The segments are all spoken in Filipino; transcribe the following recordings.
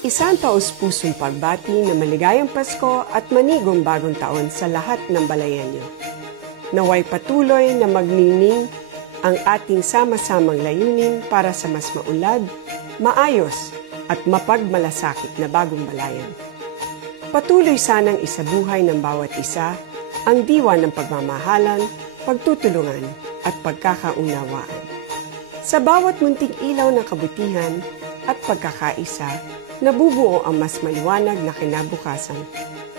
Isang taus-pusong pagbati na maligayang Pasko at manigong bagong taon sa lahat ng balayan niyo. Naway patuloy na magnining ang ating sama-samang layunin para sa mas maulad, maayos at mapagmalasakit na bagong balayan. Patuloy sanang isabuhay ng bawat isa ang diwa ng pagmamahalan, pagtutulungan at pagkakaunawaan. Sa bawat munting ilaw ng kabutihan at pagkakaisa, nabubuo ang mas maliwanag na kinabukasan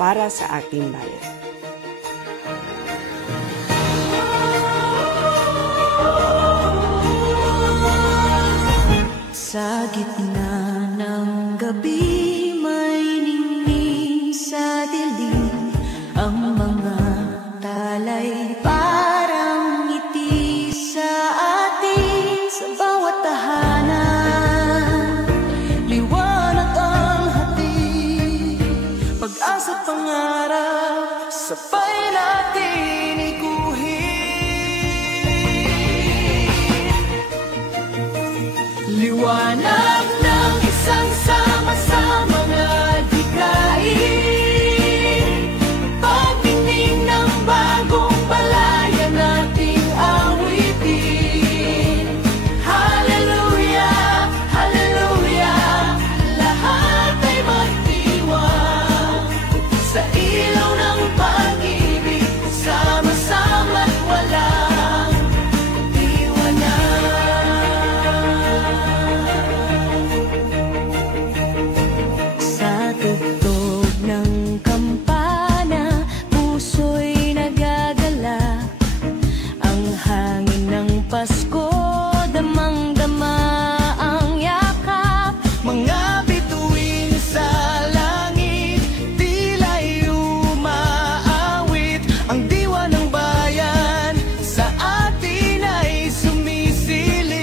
para sa ating bayan. Sa gitna ng gabi, may ningning sa dilim. Ang mga talay parang ngiti sa atin. Sa bawat tahanan, liwanag ang hatid. Pag-asa at pangarap, sabay natin liwanag ng isang sama-samang adhikain. Pagtingin ng bagong balayan nating awitin. Hallelujah, hallelujah, lahat ay magdiwang sa ilaw ng pag-ibig, sama-sama't walang iwanan. Tugtog ng kampana, puso'y nagagala. Ang hangin ng Pasko, damang-dama ang yakap. Mga bituin sa langit, tila'y umaawit. Ang diwa ng bayan sa atin ay sumisilip.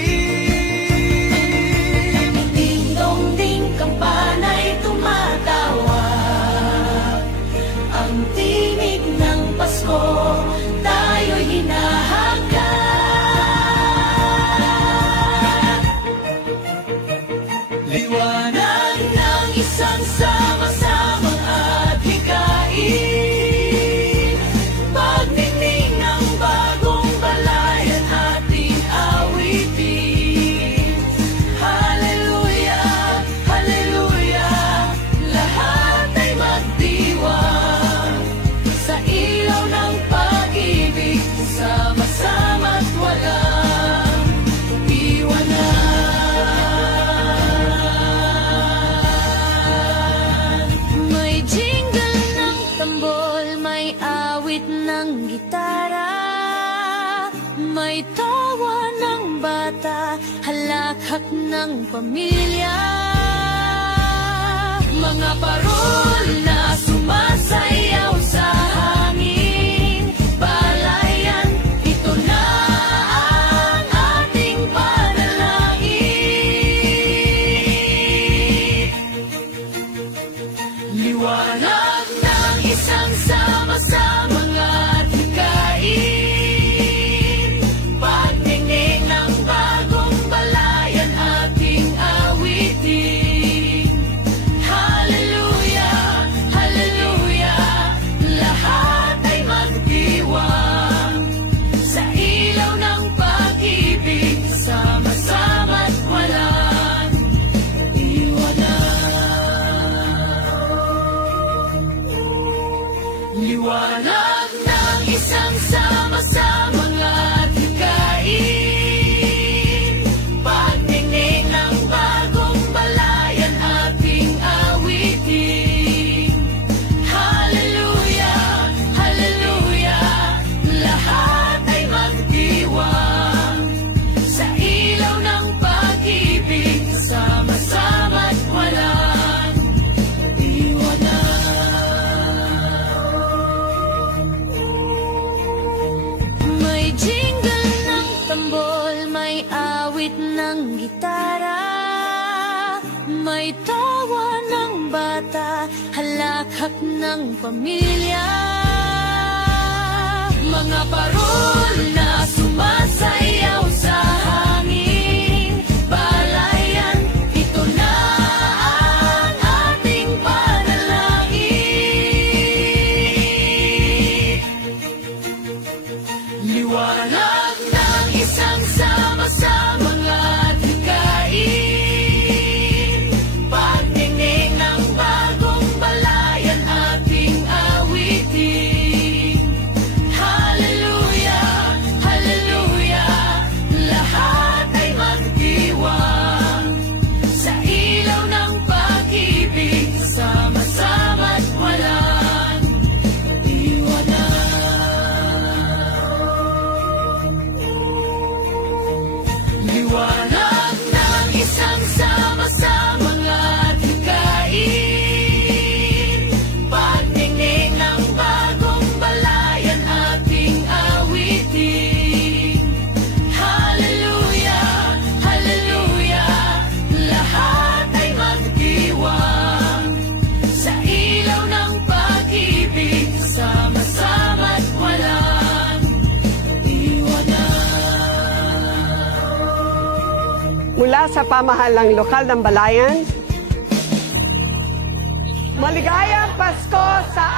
Ding-dong-ding, kampana'y tumatawag. Ang tinig ng Pasko, tayo'y hinahangad. Liwanag ng isang sama-samang adhikain. Pagnining ng bagong balayan ating awitin. Hallelujah, hallelujah, lahat ay magdiwang sa ilaw ng pag-ibig, sama-sama't walang iwanan. May jingle ng tambol, may awit ng gitara, may tawa ng bata, halakhak ng pamilya. Mga parol na sumasayaw sa hangin, balayan, ito na ang ating panalangin. Liwanag ng isang sama-samang adhikain. Pagtingin ng bagong balayan ating awitin. Hallelujah, hallelujah, lahat ay magdiwang sa ilaw ng pag-ibig, sama-sama't walang iwanan. Liwanag ng isang sama-samang adhikain. Pagtingin ng bagong balayan ating awitin. Hallelujah, hallelujah, lahat ay magdiwang sa ilaw ng pag-ibig, sama-sama't walang iwanan. May jingle ng tambol, may awit ng gitara, may tawa ng bata, halakhak ng pamilya. Mga parol na sumasayaw sa hangin, balayan, ito na ang Liwanag ng isang sama-samang at hikain, pagtingin ng bagong balayan ating awitin. Hallelujah, hallelujah, lahat ay magdiwang sa ilaw ng pag-ibig, sama-sama't walang iwanan. Mula sa pamahalang lokal ng Balayan, maligayang Pasko sa